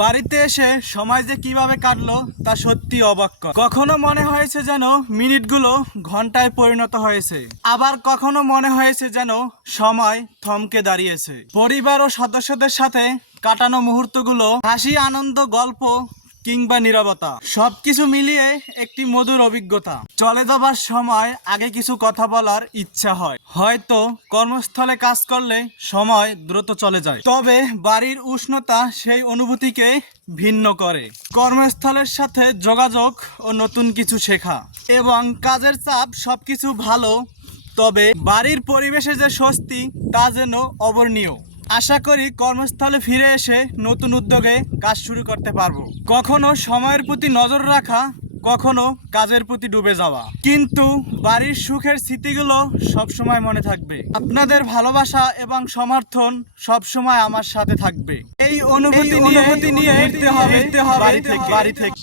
বাড়িতে এসে সময় যে কিভাবে কাটলো তা সত্যি অবাক কর। কখনো মনে হয়েছে যেন মিনিটগুলো ঘন্টায় পরিণত হয়েছে, আবার কখনো মনে হয়েছে যেন সময় থমকে দাঁড়িয়েছে। পরিবার ও সদস্যদের সাথে কাটানো মুহূর্তগুলো, হাসি, আনন্দ, গল্প কিংবা নীরবতা, সবকিছু মিলিয়ে একটি মধুর অভিজ্ঞতা। চলে যাবার সময় আগে কিছু কথা বলার ইচ্ছা হয়। হয়তো কর্মস্থলে কাজ করলে সময় দ্রুত চলে যায়, তবে বাড়ির উষ্ণতা সেই অনুভূতিকে ভিন্ন করে। কর্মস্থলের সাথে যোগাযোগ ও নতুন কিছু শেখা এবং কাজের চাপ সবকিছু ভালো, তবে বাড়ির পরিবেশে যে স্বস্তি তা যেন অবর্ণীয়। আশা করি কর্মস্থলে ফিরে এসে নতুন উদ্যোগে কাজ শুরু করতে পারবো। কখনো সময়ের প্রতি নজর রাখা, কখনো কাজের প্রতি ডুবে যাওয়া, কিন্তু বাড়ির সুখের স্মৃতিগুলো সবসময় মনে থাকবে। আপনাদের ভালোবাসা এবং সমর্থন সবসময় আমার সাথে থাকবে। এই অনুভূতি নিয়ে ফিরতে হবে বাড়ি থেকে।